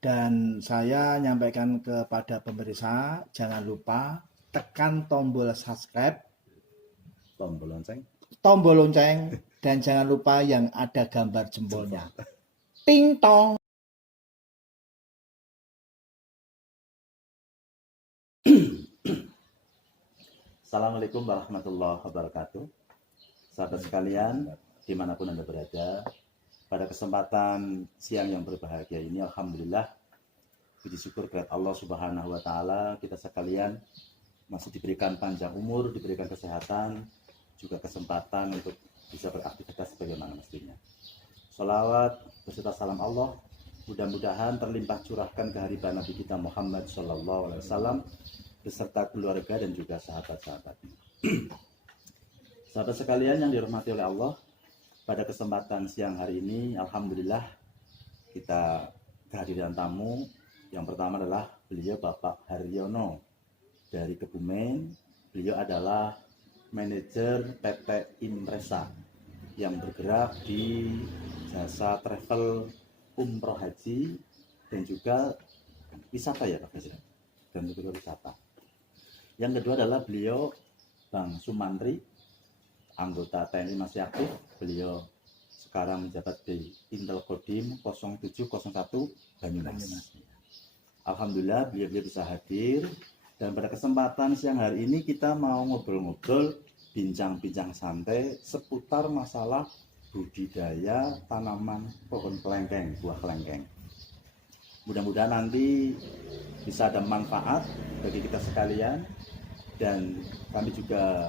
Dan saya nyampaikan kepada pemirsa, jangan lupa tekan tombol subscribe, tombol lonceng, dan jangan lupa yang ada gambar jempolnya. Ting tong. Assalamualaikum warahmatullahi wabarakatuh. Sahabat sekalian, dimanapun Anda berada, pada kesempatan siang yang berbahagia ini, alhamdulillah, puji syukur kepada Allah Subhanahu wa Ta'ala, kita sekalian masih diberikan panjang umur, diberikan kesehatan, juga kesempatan untuk bisa beraktivitas sebagaimana mestinya. Sholawat beserta salam Allah mudah-mudahan terlimpah curahkan kehadiran Nabi kita Muhammad SAW beserta keluarga dan juga sahabat-sahabatnya. Sahabat sekalian yang dirahmati oleh Allah, pada kesempatan siang hari ini alhamdulillah kita kehadiran tamu. Yang pertama adalah beliau Bapak Haryono dari Kebumen. Beliau adalah manajer PT Impresa yang bergerak di jasa travel umroh haji dan juga wisata ya Pak Presiden, dan juga wisata. Yang kedua adalah beliau Bang Sumantri, anggota TNI masih aktif. Beliau sekarang menjabat di Intel Kodim 0701 Banyumas. Alhamdulillah beliau bisa hadir, dan pada kesempatan siang hari ini kita mau ngobrol-ngobrol, bincang-bincang santai seputar masalah budidaya tanaman pohon kelengkeng, buah kelengkeng. Mudah-mudahan nanti bisa ada manfaat bagi kita sekalian, dan kami juga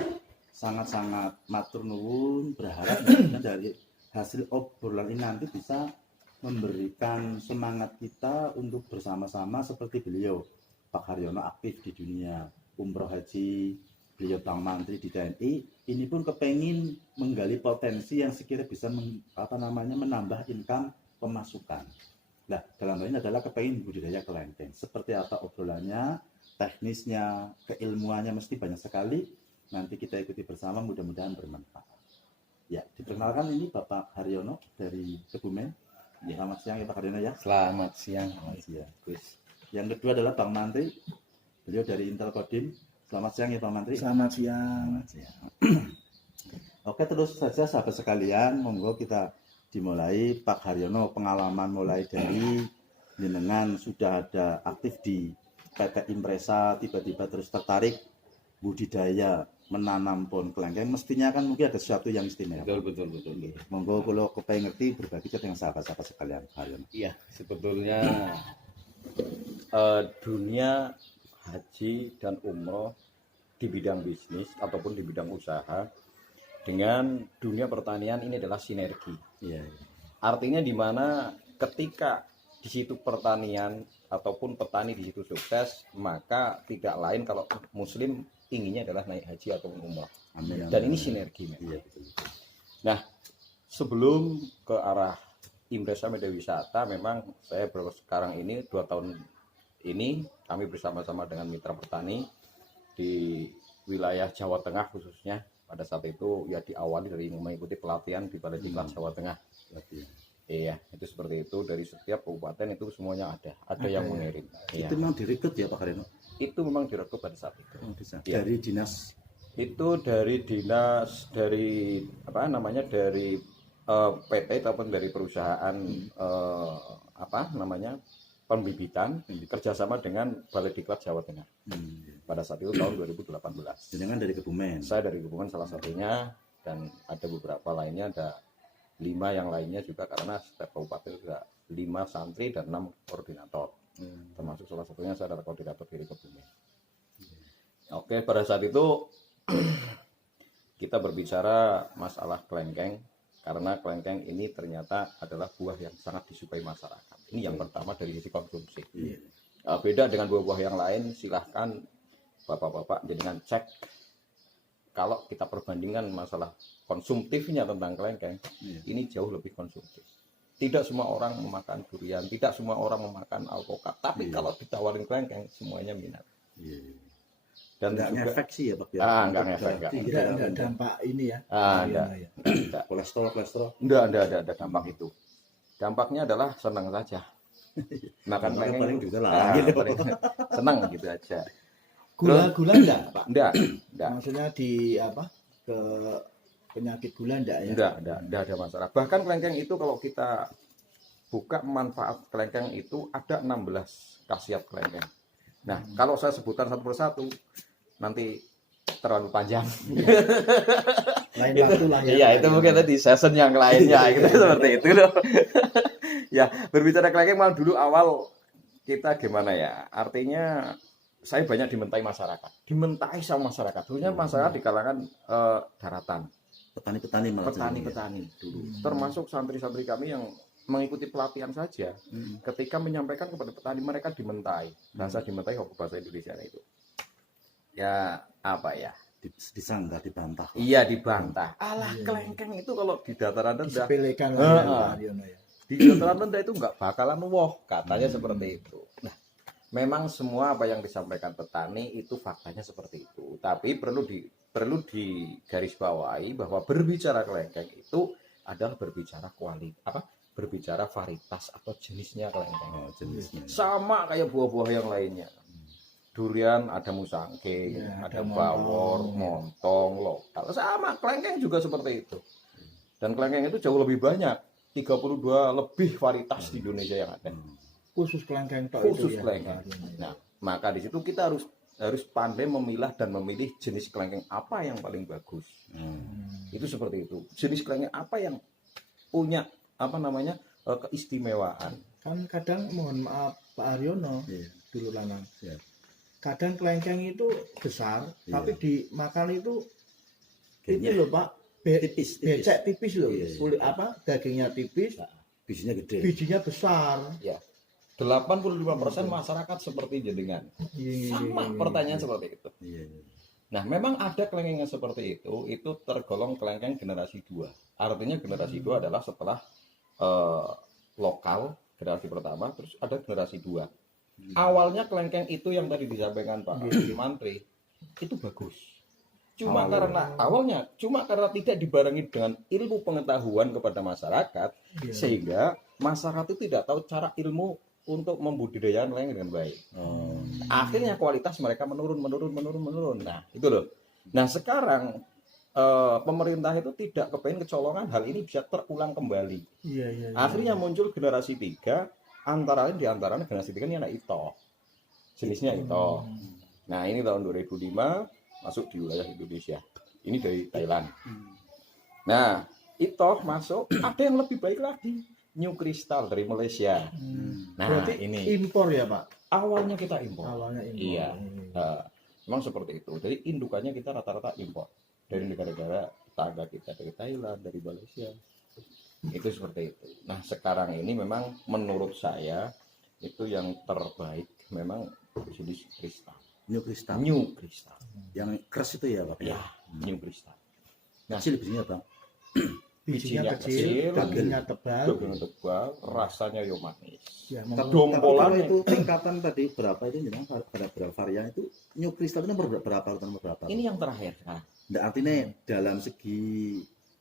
sangat-sangat matur nuwun berharap dari hasil obrolan ini nanti bisa memberikan semangat kita untuk bersama-sama seperti beliau Pak Haryono aktif di dunia umroh haji, beliau Bang Mantri di TNI, ini pun kepengen menggali potensi yang sekiranya bisa menambah income pemasukan. Nah, dalam hal ini adalah kepengen budidaya kelengkeng. Seperti apa obrolannya, teknisnya, keilmuannya mesti banyak sekali. Nanti kita ikuti bersama, mudah-mudahan bermanfaat. Ya, diperkenalkan ini Bapak Haryono dari Kebumen. Ya, selamat siang ya Pak Haryono ya. Selamat siang. Yang kedua adalah Bang Mantri. Beliau dari Intel Kodim. Selamat siang ya Pak Mantri. Selamat siang. Oke, terus saja sahabat sekalian, monggo kita dimulai. Pak Haryono, pengalaman mulai dari jenengan sudah ada aktif di PT Impresa, tiba-tiba terus tertarik budidaya menanam pohon kelengkeng, mestinya kan mungkin ada sesuatu yang istimewa. Betul. Monggo kalau kepengen ngerti berbagi dengan sahabat-sahabat sekalian. Iya, sebetulnya dunia haji dan umroh di bidang bisnis ataupun di bidang usaha dengan dunia pertanian ini adalah sinergi. Iya. Artinya di mana ketika di situ pertanian ataupun petani di situ sukses, maka tidak lain kalau muslim inginnya adalah naik haji ataupun umroh. Amin. Dan ini sinergi. Iya, betul. Nah, sebelum ke arah Impresa Media Wisata, memang saya sekarang ini 2 tahun ini kami bersama-sama dengan mitra petani di wilayah Jawa Tengah khususnya. Pada saat itu ya diawali dari mengikuti pelatihan di Balai Diklat Jawa Tengah. Iya, itu seperti itu, dari setiap kabupaten itu semuanya ada yang mengirim. Itu memang direkrut ya Pak Haryono? Itu memang direkrut pada saat itu. Ya. Dari dinas? Itu dari dinas, dari dari PT ataupun dari perusahaan pembibitan kerjasama dengan Balai Diklat Jawa Tengah. Pada saat itu tahun 2018. Jangan dari Kebumen? Saya dari Kebumen salah satunya, dan ada beberapa lainnya, ada 5 yang lainnya juga, karena setiap kabupaten ada 5 santri dan 6 koordinator. Termasuk salah satunya saya adalah koordinator dari Kebumen. Oke, pada saat itu kita berbicara masalah kelengkeng, karena kelengkeng ini ternyata adalah buah yang sangat disukai masyarakat. Ini yang pertama dari sisi konsumsi. Beda dengan buah-buah yang lain, silahkan Bapak-bapak jadikan cek. Kalau kita perbandingkan masalah konsumtifnya tentang kelengkeng, ini jauh lebih konsumtif. Tidak semua orang memakan durian, tidak semua orang memakan alpukat, tapi kalau ditawarin kelengkeng semuanya minat. Dan nggak ngefek sih ya Pak ya? Nggak ngefek, Tidak dampak ini ya. Kolesterol. Enggak ada dampak itu. Dampaknya adalah senang saja. Makan Paling kelengkeng gitu lah. nah, Gitu. paling senang gitu aja. Gula-gula enggak, Pak? Enggak. Maksudnya di apa? Ke penyakit gula enggak ya? Enggak ada masalah. Bahkan kelengkeng itu kalau kita buka manfaat kelengkeng itu ada 16 khasiat kelengkeng. Nah, kalau saya sebutkan satu persatu nanti terlalu panjang. Lain waktu lah ya. Iya, itu mungkin tadi season yang lainnya gitu seperti itu loh. Ya, berbicara kelengkeng malah dulu awal kita gimana ya? Artinya saya banyak dimentai masyarakat. Dimentai sama masyarakat. Dulunya masyarakat di kalangan daratan. Petani-petani malah. Petani-petani dulu. Termasuk santri-santri kami yang mengikuti pelatihan saja. Ketika menyampaikan kepada petani mereka dimentai. Bahasa dimentai apa bahasa Indonesia itu? Ya, apa ya? Disanggah, dibantah. Iya, dibantah. Alah, kelengkeng itu kalau di dataran rendah, Disepelekan lah ya, Pak Aryono ya. di dataran rendah itu nggak bakalan woh, katanya seperti itu. Nah, memang semua apa yang disampaikan petani itu faktanya seperti itu. Tapi perlu digarisbawahi bahwa berbicara kelengkeng itu adalah berbicara berbicara varietas atau jenisnya kelengkeng. Oh, jenisnya. Sama kayak buah-buah yang lainnya. Durian ada musangking, Ya, ada ada bawor, montong, lokal. Sama, kelengkeng juga seperti itu. Dan kelengkeng itu jauh lebih banyak. 32 lebih varietas di Indonesia yang ada. Khusus kelengkeng tok Khusus itu ya, kelengkeng. Pak Aryono ya. Nah, maka di situ kita harus pandai memilah dan memilih jenis kelengkeng apa yang paling bagus. Itu seperti itu. Jenis kelengkeng apa yang punya keistimewaan. Kan kadang mohon maaf Pak Aryono, Iya. dulu lanang. Iya. Kadang kelengkeng itu besar, Iya. tapi dimakan itu Kayaknya loh Pak, tipis. becek tipis loh. Iya, iya. Kulit dagingnya tipis, Bijinya gede. bijinya besar. Ya. 85% masyarakat seperti jenengan. Sama pertanyaan seperti itu. Iya, iya. Nah, memang ada kelengkeng yang seperti itu tergolong kelengkeng generasi 2. Artinya generasi 2 adalah setelah lokal, generasi pertama, terus ada generasi 2. Awalnya kelengkeng itu yang tadi disampaikan Pak Mantri, itu bagus. Cuma karena tidak dibarengi dengan ilmu pengetahuan kepada masyarakat, Iya. sehingga masyarakat itu tidak tahu cara ilmu untuk membudidayakan kelengkeng dengan baik. Akhirnya kualitas mereka menurun. Nah, itu loh. Nah, sekarang pemerintah itu tidak kepengen kecolongan hal ini bisa terulang kembali. Iya. Akhirnya muncul generasi 3, antara lain diantaranya generasi 3 ini anak Ito. Jenisnya Ito. Nah, ini tahun 2005 masuk di wilayah Indonesia. Ini dari Thailand. Nah, Ito masuk, ada yang lebih baik lagi. New Crystal dari Malaysia. Nah, Berarti ini impor ya Pak? awalnya kita impor. Awalnya impor. Iya. Memang seperti itu. Jadi indukannya kita rata-rata impor dari negara-negara tetangga kita, dari Thailand, dari Malaysia. Itu seperti itu. Nah, sekarang ini memang menurut saya itu yang terbaik memang jenis kristal. New Crystal. New Crystal. Yang keras itu ya, Pak? Ya, New Crystal. Hasil bijinya, Bang? Bijinya kecil, dagingnya tebal. Dagingnya tebal, rasanya yo manis. Ya, Tapi Dompolan kalau itu tingkatan tadi berapa itu jenang pada berapa varian itu New Crystal itu nomor berapa? Ini yang terakhir. Nah, Nggak, artinya dalam segi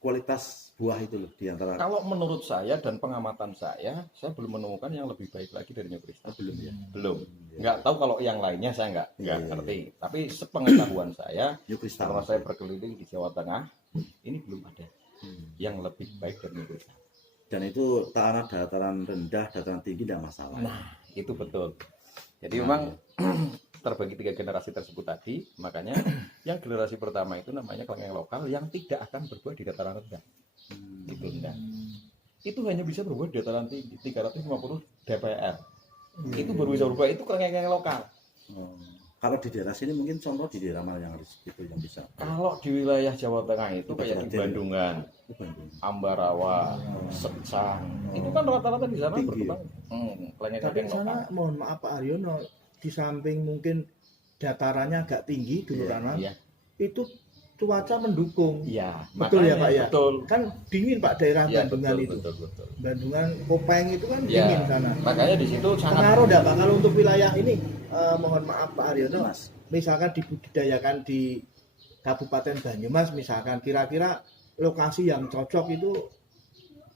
kualitas buah itu loh di antara kalau menurut saya dan pengamatan saya belum menemukan yang lebih baik lagi dari New Crystal. belum ya. Belum. Nggak tahu kalau yang lainnya saya nggak Iya. ngerti. Tapi sepengetahuan saya, New Crystal. karena saya berkeliling di Jawa Tengah, ini belum ada yang lebih baik dari New Crystal. Dan itu tanah dataran rendah, dataran tinggi tidak masalah. Nah, itu betul. Jadi memang terbagi 3 generasi tersebut tadi, makanya yang generasi pertama itu namanya kelengkeng lokal yang tidak akan berbuah di dataran rendah. Itu rendah. Itu hanya bisa berbuah di dataran tinggi 350 dpr. Itu baru bisa berbuah, itu kelengkeng lokal. Kalau di daerah sini mungkin contoh di daerah mana yang harus itu yang bisa. Kalau di wilayah Jawa Tengah itu kayak di Bandungan, Itu Bandung. Ambarawa, Secang, itu kan rata-rata di sana Tinggi, berkembang. Tapi Kelengkeng di sana lokal. mohon maaf Pak Aryono, di samping mungkin datarannya agak tinggi dulu Rana, Iya. itu cuaca mendukung. Iya, Betul ya, makanya, Pak, ya? Betul. Kan dingin Pak daerah Iya, Bandungan betul, itu. betul. Bandungan Kopeng itu kan Ya, dingin sana. makanya di situ sangat Pengaruh enggak Pak kalau untuk wilayah ini? Mohon maaf Pak Aryono, Mas, misalkan dibudidayakan di Kabupaten Banyumas misalkan, kira-kira lokasi yang cocok itu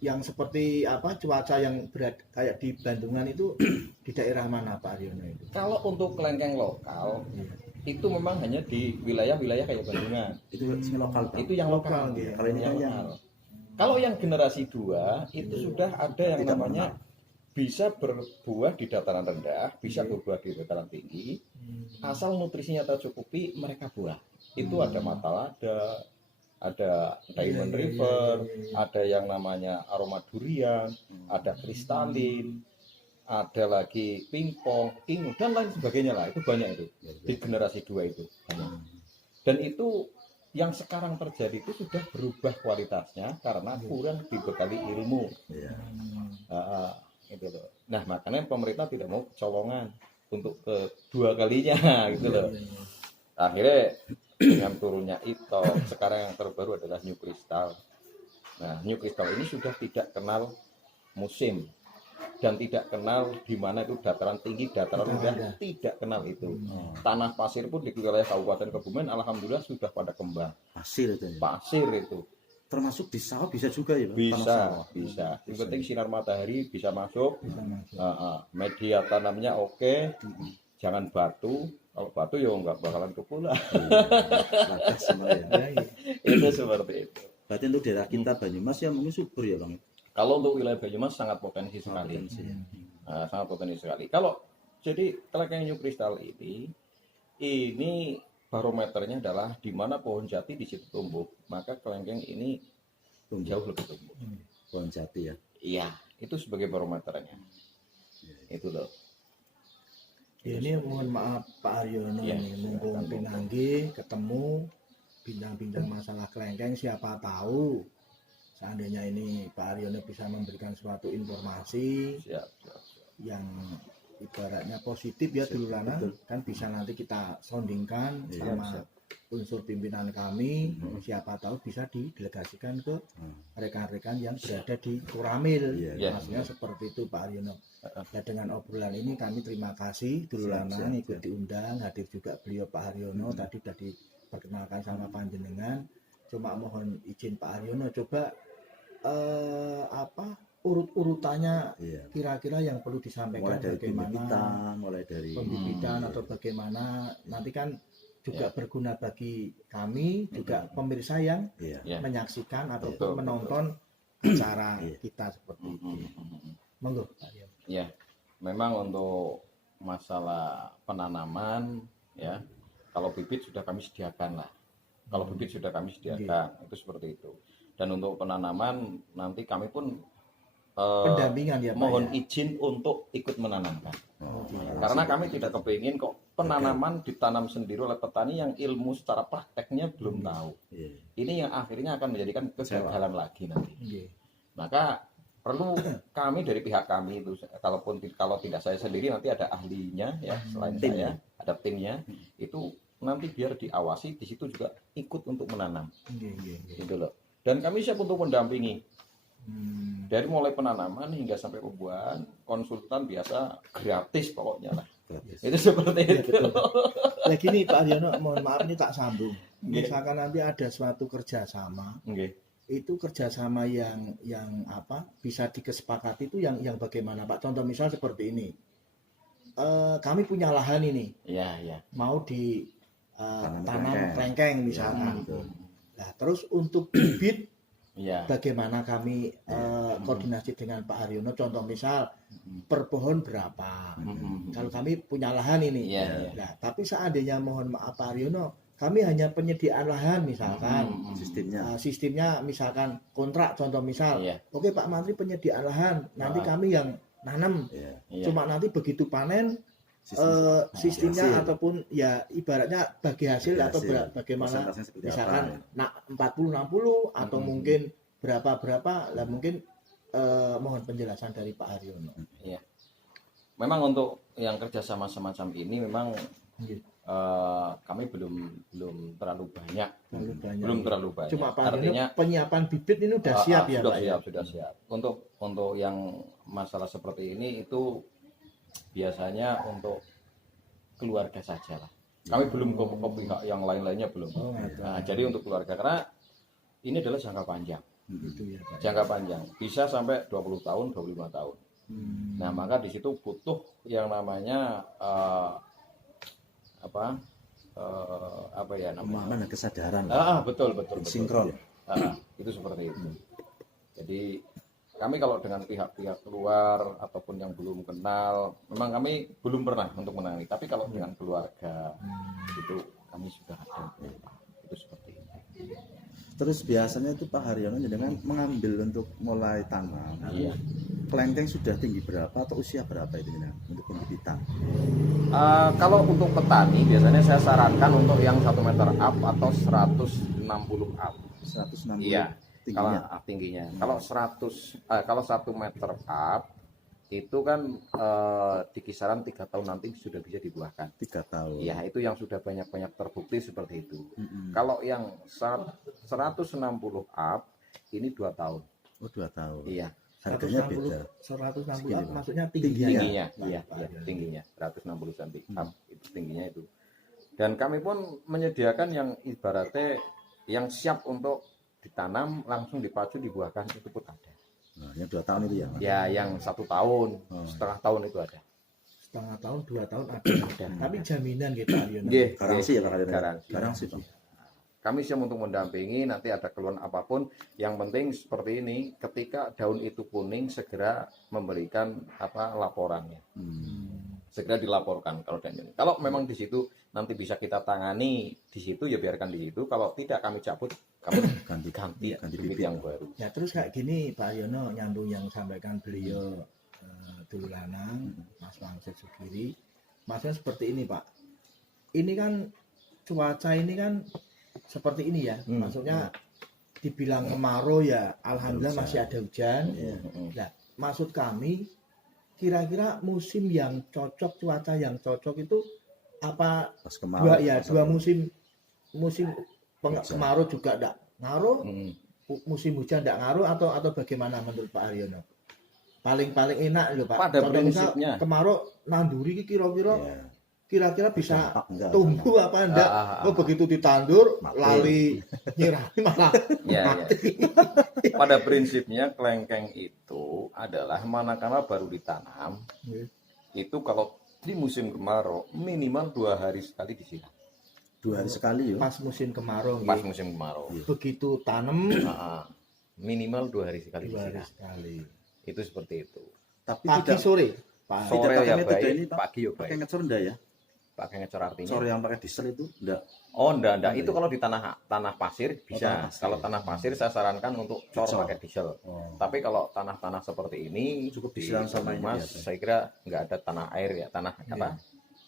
yang seperti apa cuaca yang berat kayak di Bandungan itu di daerah mana Pak Aryono itu? Kalau untuk kelengkeng lokal itu memang hanya di wilayah-wilayah kayak Bandungan. Itu sing lokal, Pak. Itu yang lokal. ya. Kalau ini kan yang lokal. Kalau yang generasi 2 itu sudah ada yang Tidak namanya bisa berbuah di dataran rendah, bisa Iya. berbuah di dataran tinggi, asal nutrisinya tercukupi mereka buah. Itu ada Matalada, ada Diamond Iya, iya, River, iya, iya. ada yang namanya aroma durian, ada kristalin, ada lagi pingpong, king dan lain sebagainya lah. Itu banyak itu di generasi 2 itu banyak. Dan itu yang sekarang terjadi itu sudah berubah kualitasnya karena kurang dibekali ilmu. Iya. Gitu loh. Nah makanya pemerintah tidak mau kecolongan untuk kedua kalinya gitu loh. Akhirnya dengan turunnya ITOP, sekarang yang terbaru adalah New Crystal. Nah, New Crystal ini sudah tidak kenal musim dan tidak kenal di mana itu dataran tinggi, dataran rendah, tidak kenal itu. Tanah pasir pun di wilayah Kabupaten Kebumen, alhamdulillah sudah pada kembang. Pasir itu ya. Pasir itu Termasuk di sawah bisa juga ya, Pak? Tanah bisa, sawah. bisa. Yang penting sinar matahari bisa masuk, Bisa masuk. media tanamnya oke, jangan batu. Kalau batu ya nggak bakalan kepula. Wadah semua ya. Ya, iya. Itu seperti itu. Berarti untuk daerah kita Banyumas ya mungkin subur ya, Bang. Kalau untuk wilayah Banyumas sangat potensi Sangat sekali. potensi ya. Sangat potensi sekali. Kalau jadi kelengkeng New Crystal ini barometernya adalah di mana pohon jati di situ tumbuh, maka kelengkeng ini jauh lebih tumbuh. Pohon jati ya. Iya, itu sebagai barometernya. Itu loh. Ya, ini mohon maaf Pak Aryono Ya, nih, mumpung silakan. pinanggi ketemu bincang-bincang masalah kelengkeng, siapa tahu seandainya ini Pak Aryono bisa memberikan suatu informasi Siap, siap. yang ibaratnya positif ya dulu Lana, Betul. kan bisa nanti kita soundingkan Iya, sama siap. unsur pimpinan kami, siapa tahu bisa didelegasikan ke rekan-rekan yang berada di Kuramil. Iya. Maksudnya seperti itu Pak Aryono. Nah, dengan obrolan ini kami terima kasih dulu Siap, Lana siap, ikut diundang, hadir juga beliau Pak Haryono, tadi sudah diperkenalkan sama panjenengan. Cuma mohon izin Pak Haryono coba urut-urutannya Iya. kira-kira yang perlu disampaikan Mulai dari bagaimana pembibitan, mulai dari pembibitan iya. atau bagaimana nanti kan juga Ya. berguna bagi kami juga pemirsa yang Iya. Ya. menyaksikan ataupun Betul, menonton acara Iya. kita seperti itu. Monggo Pak Haryono. Ya, memang untuk masalah penanaman ya, kalau bibit sudah kami sediakan lah. Kalau bibit sudah kami sediakan, itu seperti itu. Dan untuk penanaman nanti kami pun Pendampingan ya Pak mohon ya? izin untuk ikut menanamkan. Oh, Karena kami tidak kepingin kok penanaman ditanam sendiri oleh petani yang ilmu secara prakteknya belum tahu. iya. Ini yang akhirnya akan menjadikan kegagalan lagi nanti. Nggih. Maka perlu kami dari pihak kami itu, kalau tidak saya sendiri nanti ada ahlinya ya, selain Tim. saya ada timnya, itu nanti biar diawasi di situ juga ikut untuk menanam Nggih, nggih, nggih. gitu loh. Dan kami siap untuk mendampingi Hmm. dari mulai penanaman hingga sampai pembuahan, konsultan biasa gratis pokoknya lah. Gratis. Itu seperti Iya, itu. betul. Nah gini Pak Aryono, mohon maaf ini tak sambung. Nggih. Misalkan nanti ada suatu kerjasama, Nggih. itu kerjasama yang bisa dikesepakati itu yang bagaimana Pak? Contoh misal seperti ini, kami punya lahan ini, Iya, iya. mau di tanam kelengkeng. kelengkeng misalkan. betul. Nah terus untuk bibit Iya. bagaimana kami koordinasi dengan Pak Haryono? Contoh misal per pohon berapa? Kalau kami punya lahan ini, Iya, iya. nah, tapi seandainya mohon maaf Pak Haryono, kami hanya penyediaan lahan misalkan, Sistemnya. sistemnya misalkan kontrak, contoh misal, Iya. oke Pak Menteri penyediaan lahan, nanti kami yang nanam, Iya. Iya. cuma nanti begitu panen sistemnya hasil. ataupun ya ibaratnya bagi hasil Bagi atau hasil. bagaimana, Persentasenya seperti misalkan apa, 40-60 atau mungkin berapa lah mungkin mohon penjelasan dari Pak Haryono. Memang untuk yang kerjasama semacam ini memang Nggih. kami belum terlalu banyak. Terlalu banyak. Belum terlalu banyak. Cuma Pak Haryono Artinya penyiapan bibit ini udah siap ya sudah Pak ya? siap, sudah siap. Untuk yang masalah seperti ini itu biasanya untuk keluarga saja lah. Kami belum ke pihak yang lain-lainnya belum. Oh, gitu. Nah, jadi untuk keluarga karena ini adalah jangka panjang. Itu ya Pak. jangka panjang, bisa sampai 20 tahun, 25 tahun. Nah, maka di situ butuh yang namanya apa ya namanya? Pemahaman dan kesadaran. Betul. Sinkron. Itu seperti itu. Jadi kami kalau dengan pihak-pihak luar ataupun yang belum kenal, memang kami belum pernah untuk menangani. Tapi kalau dengan keluarga itu kami sudah ada. Itu seperti itu. Terus biasanya itu Pak Haryono dengan mengambil untuk mulai tanam. Iya. Kelengkeng sudah tinggi berapa atau usia berapa itu jenengan untuk pembibitan? Kalau untuk petani biasanya saya sarankan untuk yang 1 meter up atau 160 up. 160 Iya. tingginya. Kalau tingginya. Kalau 1 meter up itu kan di kisaran 3 tahun nanti sudah bisa dibuahkan. 3 tahun. Iya, itu yang sudah banyak-banyak terbukti seperti itu. Mm-mm. Kalau yang 160 up ini 2 tahun. Oh 2 tahun. Iya. Harganya beda. 160 Segini, up Pak. maksudnya Tingginya. tingginya. Tingginya, iya, tingginya 160 cm up itu tingginya itu. Dan kami pun menyediakan yang ibaratnya yang siap untuk ditanam langsung dipacu dibuahkan itu pun ada. Nah, yang 2 tahun itu ya Mas? Ya, yang 1 tahun, setengah tahun itu ada. Setengah tahun, 2 tahun ada. Tapi jaminan gitu Pak Haryono. Garansi ya Pak Haryono? Garansi. Garansi Pak. Kami siap untuk mendampingi, nanti ada keluhan apapun. Yang penting seperti ini, ketika daun itu kuning segera memberikan laporannya. Segera dilaporkan kalau dan ini. Kalau memang di situ nanti bisa kita tangani di situ ya biarkan di situ. Kalau tidak kami cabut, kami ganti bibit yang baru. Ya terus kayak gini Pak Haryono, nyambung yang sampaikan beliau dulu lanang, Mas Wangsit Sugiri. Maksudnya seperti ini Pak. Ini kan cuaca ini kan seperti ini ya. Maksudnya dibilang kemarau ya alhamdulillah masih ada hujan. Nah, maksud kami kira-kira musim yang cocok, cuaca yang cocok itu apa? Pas kemarau. Dua musim kemarau juga enggak ngaruh, musim hujan enggak ngaruh atau bagaimana menurut Pak Haryono? Paling enak loh Pak. Pada prinsipnya kemarau nanduri kira-kira bisa tumbuh apa enggak? Begitu ditandur mati. lali nyirami malah mati. Pada prinsipnya kelengkeng itu adalah manakala baru ditanam, itu kalau di musim kemarau minimal 2 hari sekali disiram. 2 hari sekali ya? Pas musim kemarau. Pas musim kemarau. Begitu tanam minimal 2 hari sekali 2 hari disiram. sekali. Itu seperti itu. Tapi Pagi tidak sore. Pak. Sore pakai ya metode baik, ini, Pak? pagi ya pakai baik. ngecor enggak ya? Pakai ngecor artinya. Ngecor yang pakai diesel itu enggak? Oh, enggak. Enggak Itu ya? kalau di tanah pasir bisa. tanah pasir. Kalau tanah pasir saya sarankan untuk cor Dicor. pakai diesel. Oh. Tapi kalau tanah-tanah seperti ini Cukup di disiram sama ini Mas, biasa. saya kira nggak ada tanah air ya, tanah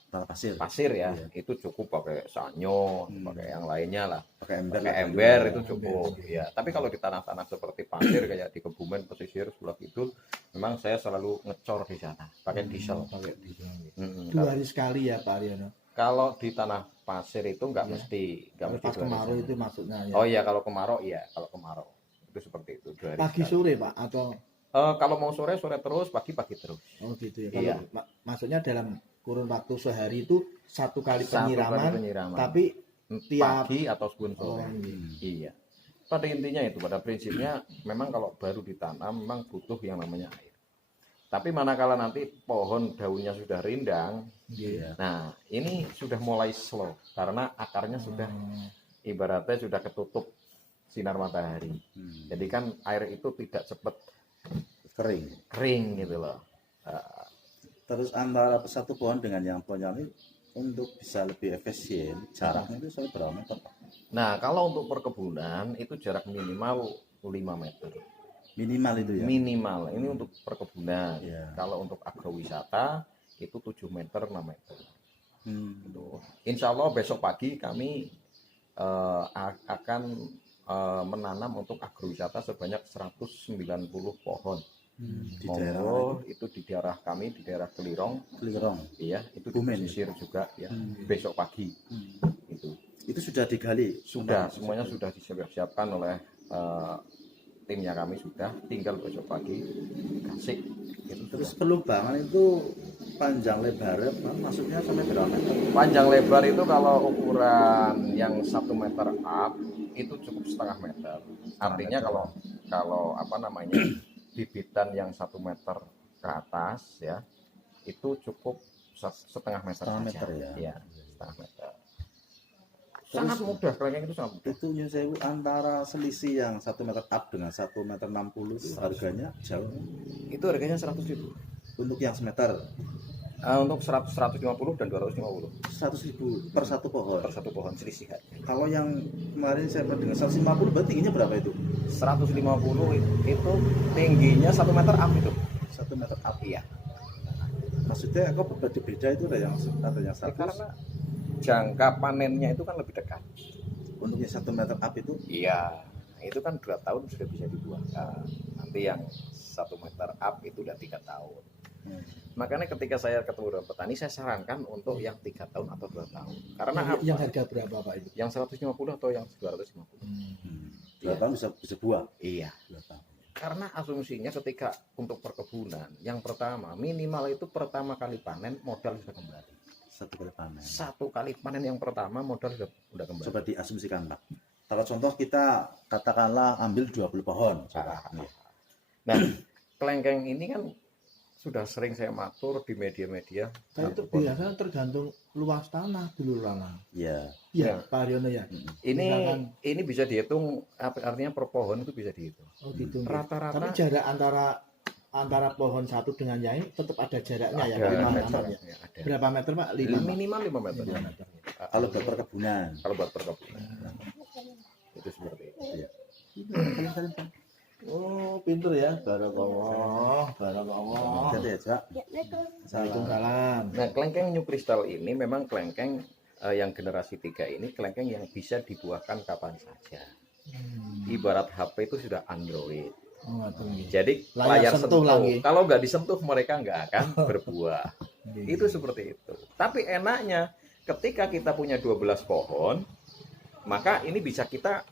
Tanah pasir. pasir ya. Iya. Itu cukup pakai sanyo, pakai yang lainnya lah. Pakai ember. Pakai lah, ember dulu. itu cukup. Ya, tapi kalau di tanah-tanah seperti pasir kayak di Kebumen, pesisir, sebelah Kidul, memang saya selalu ngecor di sana, pakai diesel. Pakai diesel. Mm-mm. 2 hari sekali ya Pak Haryono. Kalau di tanah pasir itu nggak mesti, nggak mesti Pas 2 hari kemarau sekali. itu maksudnya ya. Oh iya, kalau kemarau itu seperti itu 2 hari Pagi sekali. sore Pak atau Kalau mau sore terus, pagi terus. gitu ya. Iya. Kalau maksudnya dalam kurun waktu sehari itu 1 kali Satu kali penyiraman, penyiraman. tapi tiap Pagi atau sebelum oh, sore. iya. Iya. Pada intinya itu, pada prinsipnya memang kalau baru ditanam memang butuh yang namanya air. Tapi manakala nanti pohon daunnya sudah rindang, Iya. nah ini sudah mulai slow karena akarnya sudah ibaratnya sudah ketutup sinar matahari. Jadi kan air itu tidak cepat kering gitu loh. Terus antara satu pohon dengan yang pohon yang ini untuk bisa lebih efisien jaraknya itu sampai berapa meter Pak? Nah kalau untuk perkebunan itu jarak minimal 5 meter. Minimal itu ya? Minimal ini untuk perkebunan. Iya. Kalau untuk agrowisata itu 7 meter 6 meter. Gitu. Insya Allah besok pagi kami akan menanam untuk agrowisata sebanyak 190 pohon. Di daerah Monggo itu di daerah kami di daerah Kelirong, iya itu di Kebumen. pesisir juga ya. Besok pagi Itu sudah digali? sudah semuanya sudah disiapkan oleh timnya kami sudah tinggal besok pagi kasih gitu. Terus pelubangan itu panjang lebarnya maksudnya sampai berapa meter? Panjang lebar itu kalau ukuran yang 1 meter up itu cukup setengah meter. Artinya kalau kalau apa namanya bibitan yang 1 meter ke atas ya itu cukup setengah meter Setengah saja. meter ya? Iya, setengah meter. Sangat mudah, kelengkeng itu sangat mudah. Itu nyun sewu antara selisih yang 1 meter up dengan 1 meter 60 itu harganya jauh. Itu harganya 100.000. Untuk yang semeter Untuk 150 dan 250 100.000 per satu pohon. per satu pohon selisih harga. Kalau yang kemarin saya pernah dengan 150 berarti tingginya berapa itu? 150 itu tingginya 1 meter up itu. 1 meter up. Iya. Maksudnya kok berbeda itu ada yang 100. Karena jangka panennya itu kan lebih dekat. Untuk yang 1 meter up itu Iya. Itu kan 2 tahun sudah bisa dibuahkan. Nanti yang 1 meter up itu udah 3 tahun. Makanya ketika saya ketemu dengan petani, saya sarankan untuk yang 3 tahun atau 2 tahun. Karena yang apa? harga berapa Pak itu? Yang 150 atau yang 250? 2 tahun bisa buah. Iya. 2 tahun. Karena asumsinya ketika untuk perkebunan, yang pertama minimal itu pertama kali panen modal sudah kembali. 1 kali panen. 1 kali panen yang pertama modal sudah kembali. Coba diasumsikan Pak. Kalau contoh kita katakanlah ambil 20 pohon. Coba. Nah, kelengkeng ini kan sudah sering saya matur di media-media. Tapi itu biasanya tergantung luas tanah dulu Rana. Iya. Iya, Ya. Pak Haryono ya. Ini bisa dihitung, artinya per pohon itu bisa dihitung. Oh gitu. Rata-rata Tapi jarak antara pohon satu dengan yang lain tetap ada jaraknya ya, ada 5 meter ya. jaraknya, ada. Berapa meter Pak? 5 Minimal 5 meter. 5 meter. Kalau buat perkebunan. Kalau buat perkebunan. Itu seperti itu. Iya. Oh, pinter ya. Barakallah. Jadi ya, Cak. Waalaikumsalam. Nah, kelengkeng New Crystal ini memang kelengkeng yang generasi 3 ini kelengkeng yang bisa dibuahkan kapan saja. Ibarat HP itu sudah Android. Oh, ngatur nih. Jadi Layar layar sentuh sentuh. lagi. Kalau nggak disentuh mereka nggak akan berbuah. Iya. Itu seperti itu. Tapi enaknya ketika kita punya 12 pohon, maka ini bisa kita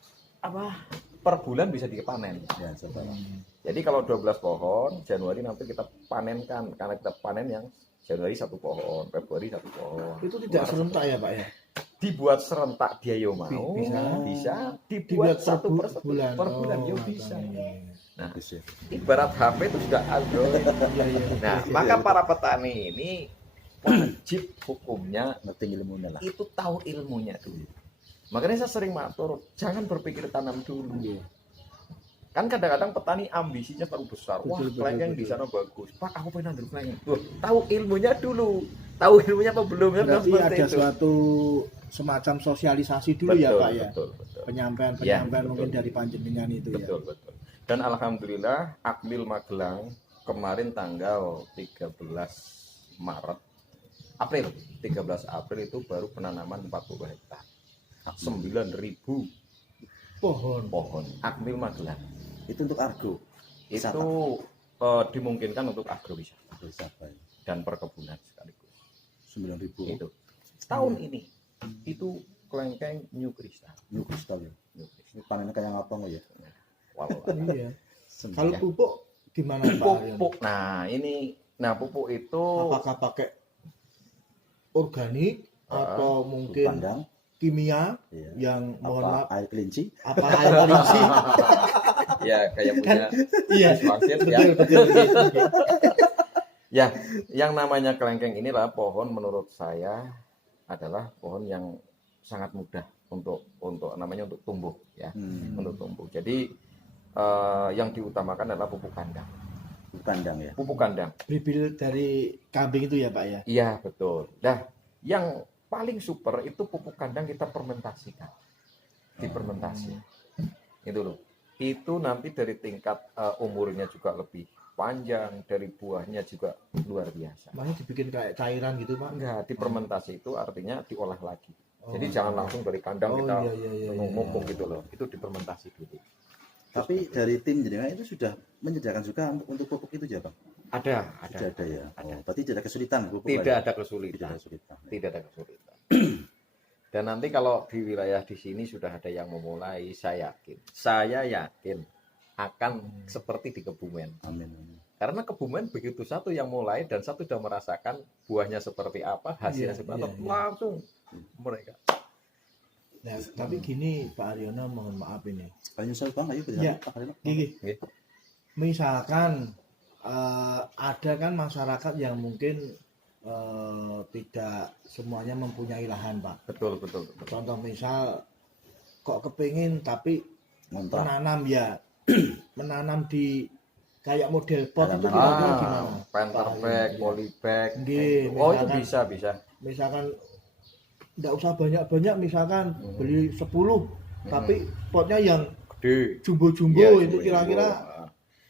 per bulan bisa dipanen. Ya, coba. Jadi kalau 12 pohon, Januari nanti kita panenkan. Karena kita panen yang Januari 1 pohon, Februari 1 pohon. Itu tidak serentak ya Pak ya? Dibuat serentak dia yo mau. Bisa. Dibuat satu per bulan. bulan yo ngatur bisa. nih. Nah, Bisa. ibarat HP itu sudah Android. Iya, iya. Nah, maka para petani ini wajib hukumnya Ngerti ilmunya lah. itu tahu ilmunya dulu. Makanya saya sering matur, jangan berpikir tanam dulu. Iya. Kan kadang-kadang petani ambisinya terlalu besar. Wah, Betul, kelengkeng betul, di sana bagus. Pak, aku pengen nandur kelengkeng. Loh, tahu ilmunya dulu. Tahu ilmunya apa belum ya? Berarti Seperti ada itu. suatu semacam sosialisasi dulu ya Pak ya. Betul. Penyampaian Ya, mungkin betul. dari panjenengan itu ya. Betul. Dan alhamdulillah Akmil Magelang kemarin tanggal 13 Maret April 13 April itu baru penanaman 40 hektar 9.000 pohon Akmil Magelang. Itu untuk argo. Wisata. Itu dimungkinkan untuk agrowisata Wisata ya. dan perkebunan sekaligus. 9.000. Itu tahun ini itu kelengkeng New Crystal. New Crystal ya. New Crystal. Ini panennya kayak apa nggak ya? Walau Iya. Kalau pupuk gimana Pak Haryono? pupuk, pupuk itu Apakah pakai organik atau mungkin Pandang. kimia Iya. yang mohon Apa maaf air kelinci? apa air kelinci? ya kayak punya Iya, Wangsit, ya. betul. Ya, yang namanya kelengkeng inilah pohon menurut saya adalah pohon yang sangat mudah untuk namanya untuk tumbuh ya, untuk tumbuh. Jadi yang diutamakan adalah pupuk kandang. Pandang ya. Pupuk kandang. Bibit dari kambing itu ya Pak ya. Iya, betul. Nah, yang paling super itu pupuk kandang kita fermentasikan. Difermentasi. Itu loh. Itu nanti dari tingkat umurnya juga lebih panjang, dari buahnya juga luar biasa. Makanya dibikin kayak cairan gitu Pak. Enggak, difermentasi itu artinya diolah lagi. Oh, Jadi jangan langsung dari kandang kita iya. ngomong gitu loh. Itu difermentasi dulu. Tapi dari tim jenengan itu sudah menyediakan juga untuk pupuk itu ya Bang? Ada. Sudah ada ya. Ada. Oh, berarti tidak ada kesulitan pupuk. Tidak lah ya? ada Tidak kesulitan. ada kesulitan. Tidak ada kesulitan. Dan nanti kalau di wilayah di sini sudah ada yang memulai, saya yakin akan seperti di Kebumen. Amin. Karena Kebumen begitu satu yang mulai dan satu sudah merasakan buahnya seperti apa, hasilnya Iya, seperti apa, iya. langsung mereka Nah, tapi gini Pak Aryono, mohon maaf ini. Kalau nyusul Bang, ayo kita Ya, Pak Haryono. gini. Nggih. Misalkan ada kan masyarakat yang mungkin tidak semuanya mempunyai lahan, Pak. Betul. Contoh misal kok kepingin tapi Ngontrak. menanam ya menanam di kayak model pot itu Halaman. kira-kira gimana? Penter Pak? bag, polybag. Nggih, Oh, itu misalkan- bisa. Misalkan enggak usah banyak-banyak, misalkan beli 10 tapi potnya yang Gede. jumbo-jumbo Iya, itu jumbo-jumbo. kira-kira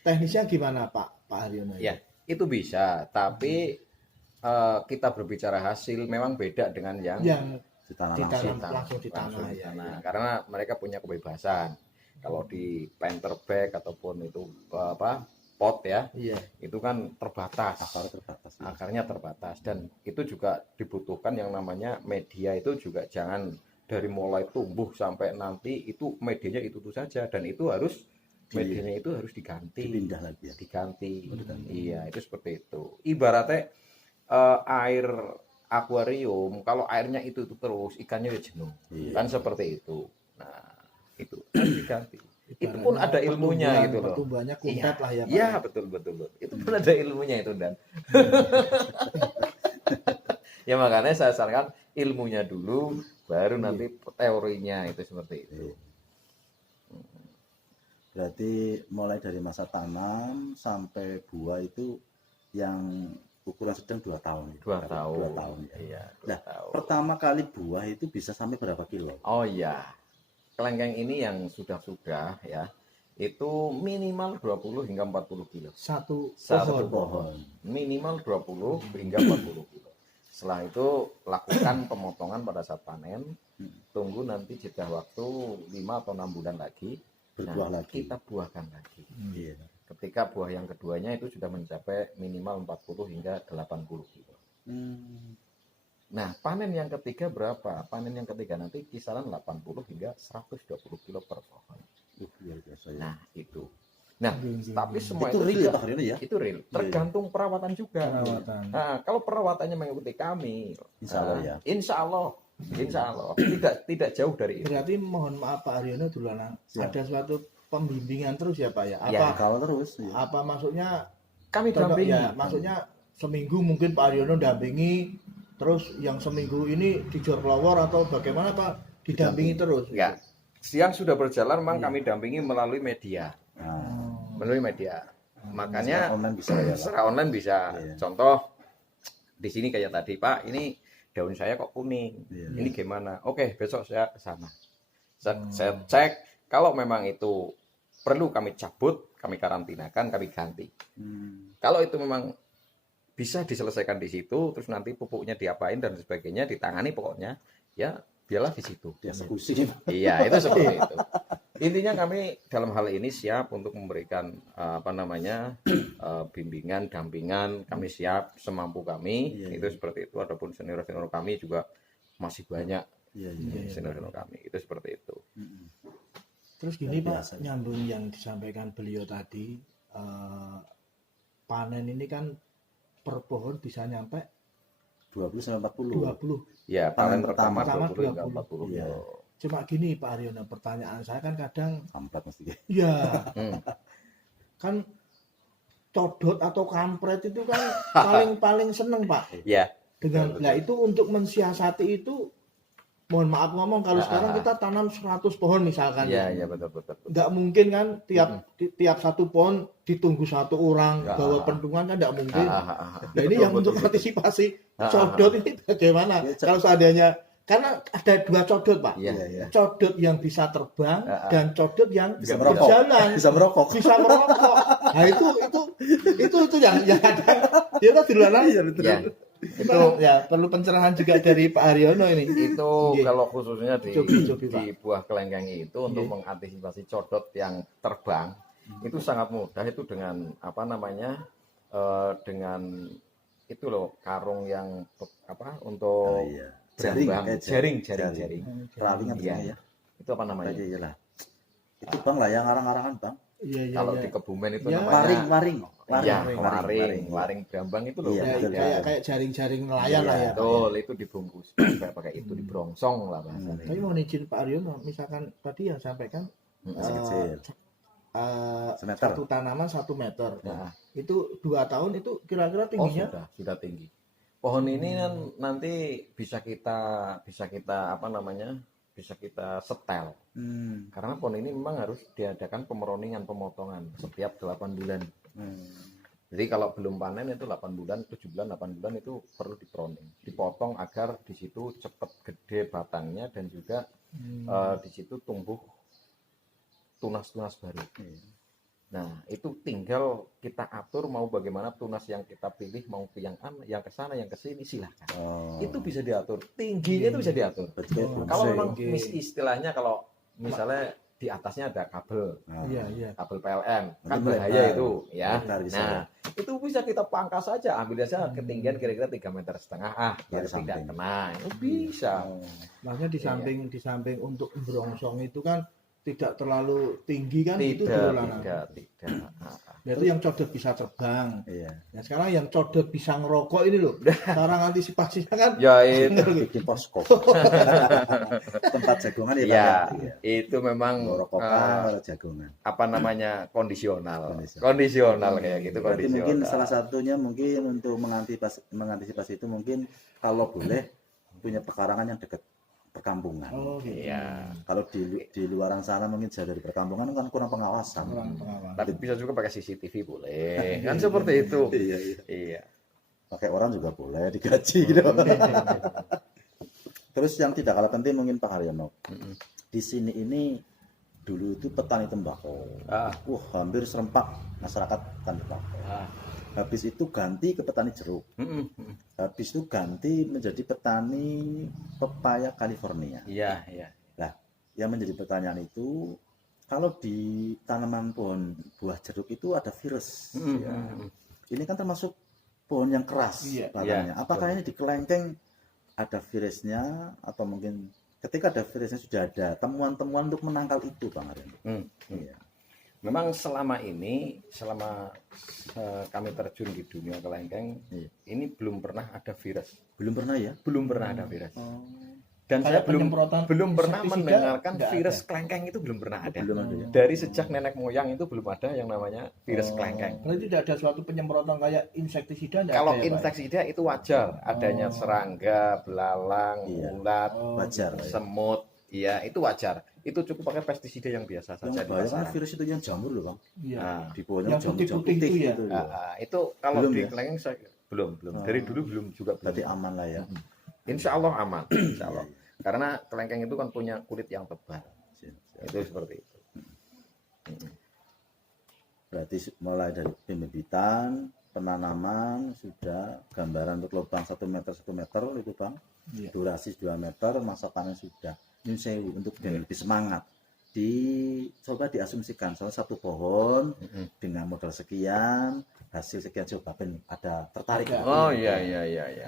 teknisnya gimana Pak Haryono? Ya, itu bisa, tapi kita berbicara hasil memang beda dengan yang Yang Ditanam ditanam langsung. langsung di tanah langsung di ya. tanah. Karena mereka punya kebebasan. Kalau di penter bag ataupun itu pot ya, Iya. itu kan terbatas. Akar terbatas. Ya. Akarnya terbatas, dan itu juga dibutuhkan yang namanya media. Itu juga jangan dari mulai tumbuh sampai nanti itu medianya itu saja, dan itu harus medianya itu harus diganti. Dipindah lagi ya. Diganti. Oh, diganti. Iya, itu seperti itu. Ibaratnya air akuarium, kalau airnya itu terus, ikannya ya jenuh. Iya. Kan seperti itu. Nah, itu harus diganti. Itu pun ada ilmunya gitu loh. Pertumbuhannya kuntet lah ya Pak. Iya, betul. Itu pun ada ilmunya itu, Dan. Ya makanya saya sarankan ilmunya dulu, baru nanti teorinya itu seperti itu. Berarti mulai dari masa tanam sampai buah itu yang ukuran sedang 2 tahun. 2 tahun. 2 tahun ya. Iya, 2 Nah, tahun. pertama kali buah itu bisa sampai berapa kilo? Oh iya, kelengkeng ini yang sudah ya, itu minimal 20 hingga 40 kilo. Satu Satu pohon. Pohon. Minimal 20 hingga 40 kilo. Setelah itu lakukan pemotongan pada saat panen. Tunggu nanti jeda waktu 5 atau 6 bulan lagi. Berbuah Nah, lagi. kita buahkan lagi. Iya. Ketika buah yang keduanya itu sudah mencapai minimal 40 hingga 80 kilo. Hmm. Nah, panen yang ketiga berapa? Panen yang ketiga nanti kisaran 80 hingga 120 kilo per pohon. Luar biasa ya. Nah, itu. Nah, tapi semua Itu real ya tidak- Pak Haryono ya? itu real. Tergantung perawatan juga. Perawatan. Nah, kalau perawatannya mengikuti kami, Insya Allah ya. Insya Allah tidak jauh dari itu. Berarti mohon maaf Pak Haryono dulu Siap. ada suatu pembimbingan terus ya Pak ya? Ya. Apa Kalau terus ya. apa maksudnya Kami contoh, dampingi. ya, maksudnya seminggu mungkin Pak Haryono dampingi, terus yang seminggu ini dijual pelawar atau bagaimana Pak? Didampingi terus. Ya, siang sudah berjalan, memang Iya. kami dampingi melalui media, Nah, melalui media. Makanya online bisa ya Pak? secara online bisa. Iya. Contoh di sini kayak tadi, Pak, ini daun saya kok kuning. Iya. Ini gimana? Oke, besok saya ke sana. Saya cek, kalau memang itu perlu kami cabut, kami karantinakan, kami ganti. Hmm. Kalau itu memang bisa diselesaikan di situ, terus nanti pupuknya diapain dan sebagainya, ditangani pokoknya, ya biarlah di situ. Dieksekusi. Iya, itu seperti itu. Intinya kami dalam hal ini siap untuk memberikan bimbingan, dampingan. Kami siap semampu kami. Iya, Itu iya. seperti itu. Adapun senior-senior kami juga masih banyak. Iya, iya. Senior-senior kami itu seperti itu. Mm-mm. Terus gini Luar Pak, biasa. nyambung yang disampaikan beliau tadi, panen ini kan per pohon bisa nyampe 20 sampai 40. 20. Ya, panen pertama pertama 20 hingga 20. 40 Iya. kilo. Cuma gini Pak Haryono, pertanyaan saya kan kadang, Kampret mesti. ya Hmm. kan codot atau kampret itu kan paling seneng Pak. Ya, Dengan, nah itu untuk mensiasati itu, mohon maaf ngomong, kalau Ah, sekarang ah, kita tanam 100 pohon misalkan. ya, betul. Nggak mungkin kan tiap satu pohon ditunggu satu orang Ya. bawa pentungan, kan nggak mungkin. Nah ini Betul, yang untuk betul. antisipasi Ah, codot ini bagaimana? Ya, Kalau seandainya, karena ada 2 codot Pak. Iya, Iya, iya. Codot yang bisa terbang Ah, ah. dan codot yang Bisa Bisa merokok. berjalan, Bisa merokok. bisa merokok. Nah itu yang ada. Ya kan dulu Iya, betul. Ya, itu ya perlu pencerahan juga dari Pak Haryono ini. itu Nggih. kalau khususnya di Cobi, di buah kelengkeng itu untuk Nggih. mengantisipasi codot yang terbang itu sangat mudah. Itu dengan dengan itu loh, karung yang Oh, untuk iya. berambang, Jaring, jaring. Rawing Iya. ya. itu apa namanya? Aja lah. Itu Bang lah yang arang-arangan Bang. Iya, Kalau iya. di Kebumen itu Ya, namanya Waring. Iya, waring, waring Brambang itu loh. Iya, betul. Kayak jaring-jaring nelayan lah ya. Betul, itu dibungkus pakai itu dibrongsong lah bahasanya. Tapi mau izin Pak Aryono, misalkan tadi yang sampaikan Masih kecil. Semeter. satu tanaman 1 meter. Nah, Itu 2 tahun itu kira-kira oh tingginya. sudah tinggi. Pohon ini kan nanti bisa kita apa namanya? Bisa kita setel. Karena pohon ini memang harus diadakan pemeroningan, pemotongan setiap 8 bulan. Jadi kalau belum panen itu 8 bulan, 7 bulan, 8 bulan itu perlu diproning, dipotong agar di situ cepat gede batangnya dan juga di situ tumbuh tunas-tunas baru. Nah, itu tinggal kita atur mau bagaimana tunas yang kita pilih, mau yang ke sana, yang ke sini silahkan. Itu bisa diatur, tingginya itu bisa diatur. Kalau memang istilahnya kalau misalnya di atasnya ada kabel, Iya. kabel PLN, kan Mungkin bahaya melebar. itu ya. Melebar bisa. Nah, itu bisa kita pangkas saja, ambil saja ketinggian kira-kira 3,5 meter, Dari biar tidak samping. kena. Itu bisa. Makanya di samping untuk brongsong itu kan tidak terlalu tinggi kan, itu Tidak. Berarti yang codot bisa terbang. Iya. Nah, sekarang yang codot bisa ngerokok ini loh. Sekarang antisipasinya kan Ya itu, Bikin posko. Tempat jagongan ya. ya Pak, ya. itu memang Rokokan atau jagongan. apa namanya kondisional Kondisional. kayak gitu, Berarti kondisional. mungkin salah satunya mungkin untuk mengantisipasi itu mungkin kalau boleh punya pekarangan yang dekat perkampungan. oh gitu. Iya. Kalau di luaran sana mungkin jauh dari perkampungan kan kurang pengawasan. Kurang pengawasan. Tapi bisa juga pakai CCTV boleh, kan seperti itu. Iya, iya. Iya. Pakai orang juga boleh digaji gitu. Terus yang tidak kalah penting mungkin Pak Haryono. Di sini ini dulu itu petani tembakau. Hampir serempak masyarakat petani tembakau. Habis itu ganti ke petani jeruk. Habis itu ganti menjadi petani pepaya California. Iya. Nah, yang menjadi pertanyaan itu kalau di tanaman pohon buah jeruk itu ada virus. Ya. Ini kan termasuk pohon yang keras Iya. batangnya. Iya, Apakah ini di kelengkeng ada virusnya atau mungkin ketika ada virusnya sudah ada temuan-temuan untuk menangkal itu, Bang Aryono? Iya. Memang selama kami terjun di dunia kelengkeng, Iya. ini belum pernah ada virus. Belum pernah ya? Belum pernah ada virus. Dan Kayak saya penyemprotan belum pernah insektisida mendengarkan nggak virus ada. kelengkeng itu belum pernah ada. Belum ada ya? Dari sejak nenek moyang itu belum ada yang namanya virus kelengkeng. Berarti tidak ada suatu penyemprotan kayak insektisida nggak Kalau ada ya, Pak? insektisida itu wajar, adanya serangga, belalang, Iya. ulat, Wajar. Ya. semut, ya itu wajar. Itu cukup pakai pestisida yang biasa saja Yang di bahaya kan pasaran. virus itu yang jamur loh, Bang. Iya. Nah, Di bawahnya Yang putih-putih itu ya? gitu. itu kalau Belum di ya? kelengkeng saya belum. Dari dulu belum juga Berarti belum. aman lah ya. Insya Allah aman, insya Allah. Karena kelengkeng itu kan punya kulit yang tebal. Siap. Itu seperti itu. Berarti mulai dari pembibitan, penanaman, sudah gambaran untuk lubang 1 meter 1 meter itu Bang. Iya. Durasi 2 meter, masa panen sudah. Nyun sewu untuk yang lebih semangat. Coba diasumsikan salah satu pohon dengan modal sekian, hasil sekian, coba ada tertarik. Ada. Oh iya.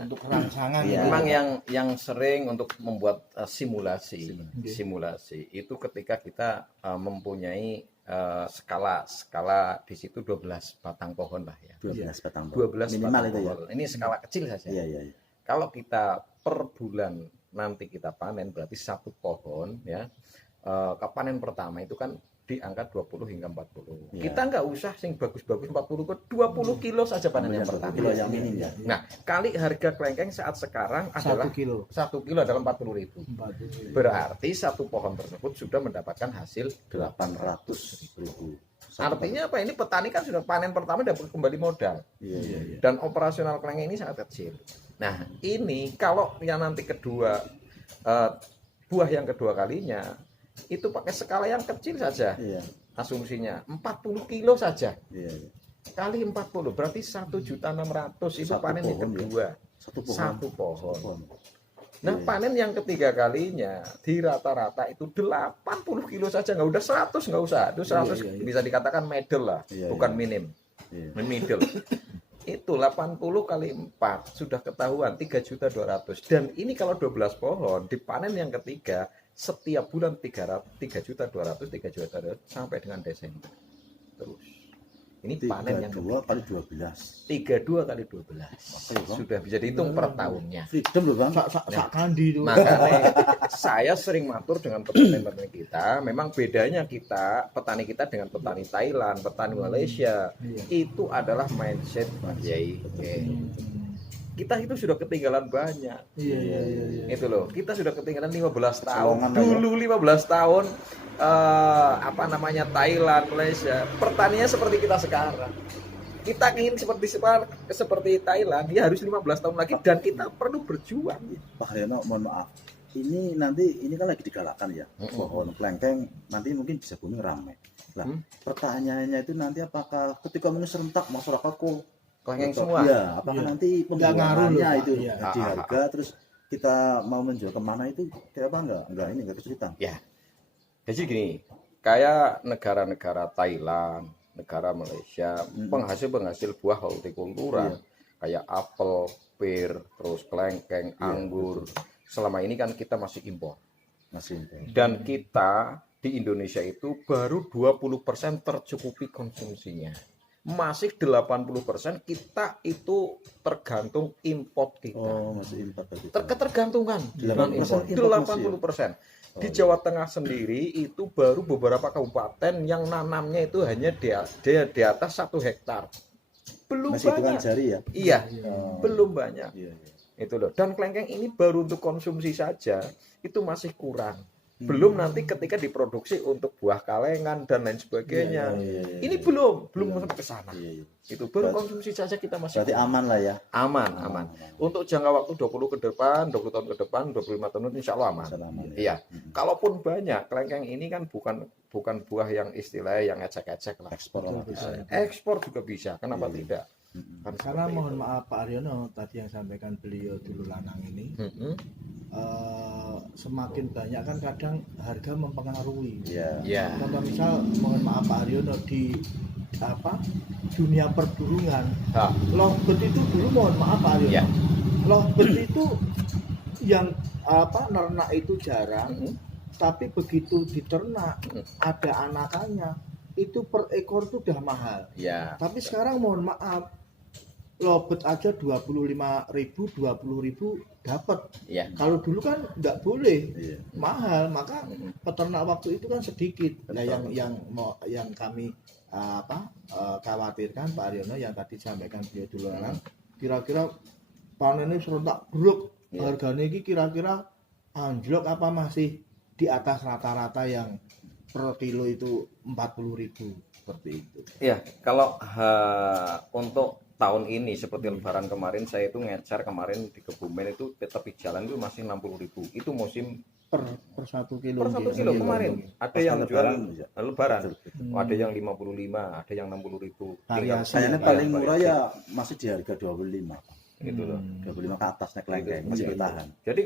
Untuk rangsangan Iya. itu. Memang yang sering untuk membuat simulasi itu ketika kita mempunyai skala di situ 12 batang pohon lah ya. 12 batang 12 minimal batang itu ya. pohon. Ini skala kecil saja. Iya. Kalau kita per bulan nanti kita panen berarti satu pohon ya. Panen pertama itu kan di angka 20 hingga 40. Iya. Kita nggak usah sing bagus-bagus 40 ke 20 kilo saja panen yang pertama. Kilo yang minim ya. Nah, kali harga kelengkeng saat sekarang 1 adalah kilo. 1 kilo adalah 40.000. 40. Berarti satu pohon tersebut sudah mendapatkan hasil 800.000. Artinya apa? Ini petani kan sudah panen pertama dapat kembali modal. Iya. Dan operasional kelengkeng ini sangat kecil. Nah, ini kalau yang nanti kedua buah yang kedua kalinya itu pakai skala yang kecil saja. Iya. Asumsinya 40 kilo saja. Iya. Kali 40 berarti 1.600.000 itu Satu panen yang pohon ya? kedua. Satu pohon. Satu pohon. Pohon. Nah, Iya. panen yang ketiga kalinya di rata-rata itu 80 kilo saja, nggak udah 100, nggak usah. Itu 100 Iya. bisa dikatakan middle lah, Iya, bukan iya. minim. Iya. Middle. Itu 80 kali 4 sudah ketahuan 3.200.000. Dan ini kalau 12 pohon dipanen yang ketiga setiap bulan 3.200.000 sampai dengan Desember. terus. Ini panen yang 32 kali 12. 32 kali 12. Oke, Bang. Sudah bisa dihitung per tahunnya. Freedom loh Bang. Sak kandi itu. Makanya saya sering matur dengan petani-petani kita, memang bedanya kita, petani kita dengan petani Thailand, petani Malaysia, Iya. itu adalah mindset Mas Yai. Oke. Kita itu sudah ketinggalan banyak. Iya. Itu loh, kita sudah ketinggalan 15 tahun. Colongan Dulu 15 tahun apa namanya Thailand, Malaysia, pertaniannya seperti kita sekarang. Kita ingin seperti Thailand, ya harus 15 tahun lagi dan kita perlu berjuang. Pak Haryono, mohon maaf. Ini nanti ini kan lagi digalakan ya. Pohon kelengkeng nanti mungkin bisa booming ramai. Lah, pertanyaannya itu nanti apakah ketika ini serentak masyarakat kok Kelengkeng semua. ya, apakah Iya. nanti Nggak ngaruh loh, pembuangannya Pak. itu Iya. di harga terus kita mau menjual kemana itu kayak apa enggak ini enggak kesulitan. Ya. Jadi gini, kayak negara-negara Thailand, negara Malaysia, penghasil-penghasil buah hortikultura, kayak apel, pir, terus kelengkeng, anggur. Selama ini kan kita masih impor. Masih impor. Dan kita di Indonesia itu baru 20% tercukupi konsumsinya. Masih 80% kita itu tergantung import kita. Oh, masih impor berarti. Ketergantungan 80% import 80%. Di Jawa Tengah sendiri itu baru beberapa kabupaten yang nanamnya itu hanya di atas 1 hektar. Belum Masih hitungan banyak. jari ya? Iya, Oh, belum banyak. iya. Itu loh. Dan kelengkeng ini baru untuk konsumsi saja, itu masih kurang. Belum nanti ketika diproduksi untuk buah kalengan dan lain sebagainya. Iya. Ini belum sampai ke sana. Iya. Itu baru konsumsi saja kita masih Berarti aman lah ya. aman. Untuk jangka waktu 20 ke depan, 20 tahun ke depan, 25 tahun insya Allah aman. Insya Allah aman, ya. Iya. Kalaupun banyak, kelengkeng ini kan bukan buah yang istilahnya yang ecek-ecek lah. Ekspor lah bisa. Ekspor juga bisa. Kenapa Iya. tidak? Kan Karena seperti mohon itu. maaf Pak Aryono tadi yang sampaikan beliau dulu lanang ini Mm-mm. semakin banyak kan kadang harga mempengaruhi. Iya. Ya. Contoh misal mohon maaf Pak Aryono di dunia perburungan Ha. lovebird itu dulu mohon maaf Pak Aryono Ya. lovebird itu yang nernak itu jarang Mm-mm. tapi begitu diternak Mm. ada anakannya itu per ekor itu udah mahal. Ya. Tapi sekarang mohon maaf, lobet aja 25.000, 20.000 dapat. Ya. Kalau dulu kan nggak boleh, Iya. mahal, maka Mm-mm. peternak waktu itu kan sedikit. Nah, Betul. yang kami khawatirkan Pak Aryono yang tadi sampaikan beliau dulu orang, kira-kira panennya serentak bruk, Iya. harganya ini kira-kira anjlok apa masih di atas rata-rata yang per kilo itu 40.000 seperti itu. Ya, kalau untuk tahun ini seperti Lebaran kemarin saya itu ngecer kemarin di Kebumen itu di tepi jalan itu masih 60.000. Itu musim per 1 kilo. per 1 kilo kemarin. Ada yang jual Lebaran, ya. Lebaran. Betul. Ada yang 55, ada yang 60.000. Variasi. Kayaknya Iya, paling murah ya masih di harga 25. Gitu loh. 25 ke atasnya kelengkeng Gitu. masih Iya. bertahan. Jadi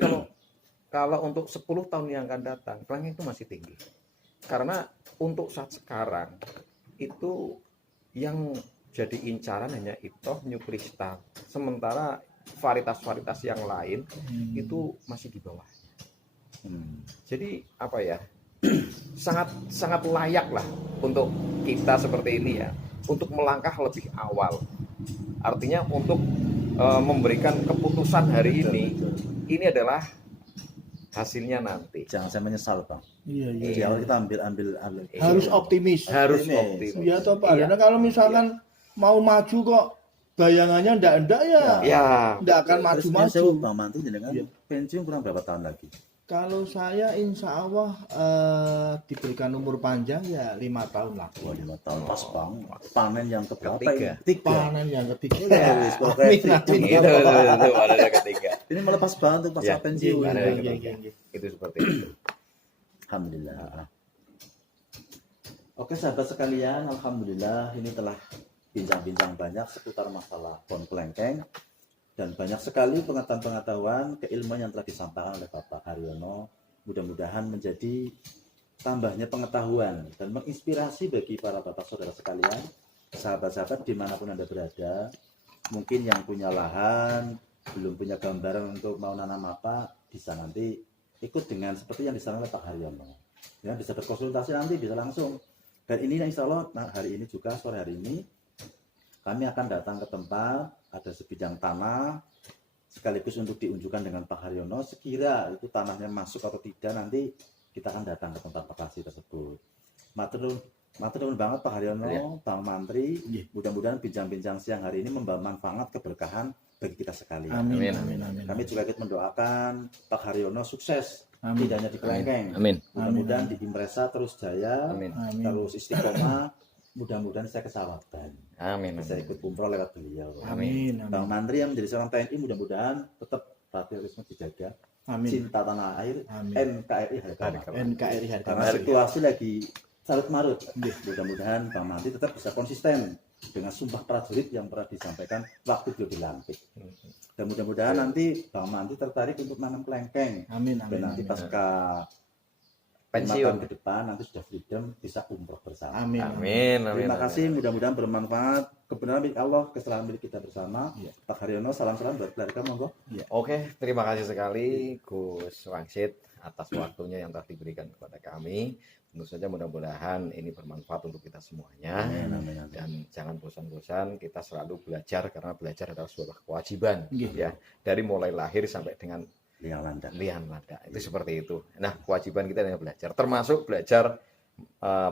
kalau untuk 10 tahun yang akan datang, kelengkeng itu masih tinggi. Karena untuk saat sekarang itu yang jadi incaran hanya Itoh, New Crystal. Sementara varietas-varietas yang lain itu masih di bawah. Jadi apa ya? sangat layak lah untuk kita seperti ini ya, untuk melangkah lebih awal. Artinya untuk memberikan keputusan hari ini adalah hasilnya nanti. Jangan sampai menyesal, Bang. Iya, iya. Di awal kita ambil. Harus optimis. Harus Optimis. optimis. Iya toh Pak. Karena kalau misalkan mau maju kok bayangannya ndak ya, Ya, ndak akan Terus maju-maju. Bang Mantu jenengan Iya. pensiun kurang berapa tahun lagi? Kalau saya insya Allah diberikan umur panjang ya 5 tahun lah. Wah, 5 tahun pas Bang. Panen yang keberapa Ketiga. ini? Tiga. Panen yang ketiga. Ya, wis, pokoknya Amin, itu. amin. itu ada ketiga. Ini malah pas banget tuh pas Ya. saya pensiun. Ada Iya, yang iya, ketiga. iya. Itu seperti itu. Alhamdulillah. Oke sahabat sekalian, alhamdulillah ini telah bincang-bincang banyak seputar masalah pohon kelengkeng dan banyak sekali pengetahuan keilmuan yang telah disampaikan oleh Bapak Haryono. Mudah-mudahan menjadi tambahnya pengetahuan dan menginspirasi bagi para bapak saudara sekalian, sahabat-sahabat dimanapun Anda berada. Mungkin yang punya lahan, belum punya gambaran untuk mau nanam apa, bisa nanti ikut dengan seperti yang disarankan oleh Pak Haryono. Ya, bisa berkonsultasi nanti, bisa langsung Dan ini insya Allah hari ini juga, sore hari ini kami akan datang ke tempat, ada sebidang tanah sekaligus untuk diunjukkan dengan Pak Haryono. Sekira itu tanahnya masuk atau tidak, nanti kita akan datang ke tempat lokasi tersebut. Matur nuwun banget Pak Haryono, Ya. Bang Mantri. Iya. Mudah-mudahan bincang-bincang siang hari ini membawa manfaat keberkahan bagi kita sekalian. Amin, Amin. amin, amin. Kami juga ikut mendoakan Pak Haryono sukses, Amin. tidak hanya di Kelengkeng. Amin. Mudah-mudahan di Impresa terus jaya, Amin. Amin. terus istiqomah. Mudah-mudahan saya kesawaban, Amin. bisa ikut umroh lewat beliau. Amin, Bang amin. Mantri yang menjadi seorang TNI mudah-mudahan tetap patriotisme dijaga, Amin. cinta tanah air, Amin. NKRI harga mati. NKRI harga Karena mati. situasi lagi carut marut. Mudah-mudahan Bang Mantri tetap bisa konsisten dengan sumpah prajurit yang pernah disampaikan waktu beliau dilantik. Dan mudah-mudahan nanti Bang Mantri tertarik untuk nanam kelengkeng. Amin, Dan amin, nanti amin. pasca 5 Pensiun. tahun ke depan nanti sudah freedom bisa umroh bersama. Amin. Amin. Amin. Terima kasih, mudah-mudahan bermanfaat. Kebenaran milik Allah, kesalahan milik kita bersama. Iya. Pak Haryono, salam-salam buat keluarga, monggo. Oke, terima kasih sekali Gus Wangsit atas waktunya yang telah diberikan kepada kami. Tentu saja mudah-mudahan ini bermanfaat untuk kita semuanya. Amin, amin, amin. Dan jangan bosan-bosan, kita selalu belajar karena belajar adalah sebuah kewajiban. Iya. Ya, dari mulai lahir sampai dengan Liang landak. lian lada itu seperti itu. Nah, kewajiban kita adalah belajar, termasuk belajar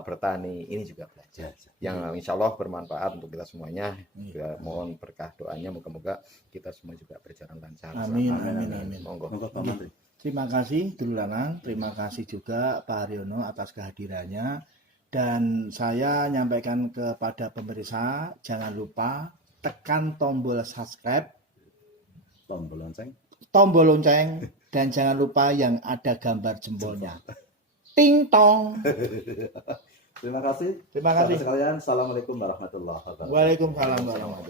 bertani ini juga belajar. Yang insya Allah bermanfaat untuk kita semuanya. Ya, mohon berkah doanya, moga-moga kita semua juga berjalan lancar. Amin, Selamat. amin, amin. Monggo. Monggo Pak Menteri. Terima kasih Dulu Lanang, terima kasih juga Pak Haryono atas kehadirannya. Dan saya nyampaikan kepada pemirsa, jangan lupa tekan tombol subscribe, Tombol lonceng. tombol lonceng, dan jangan lupa yang ada gambar jempolnya. Ting tong. Terima kasih. Terima kasih. Sahabat sekalian, assalamualaikum warahmatullahi wabarakatuh. Waalaikumsalam warahmatullahi wabarakatuh.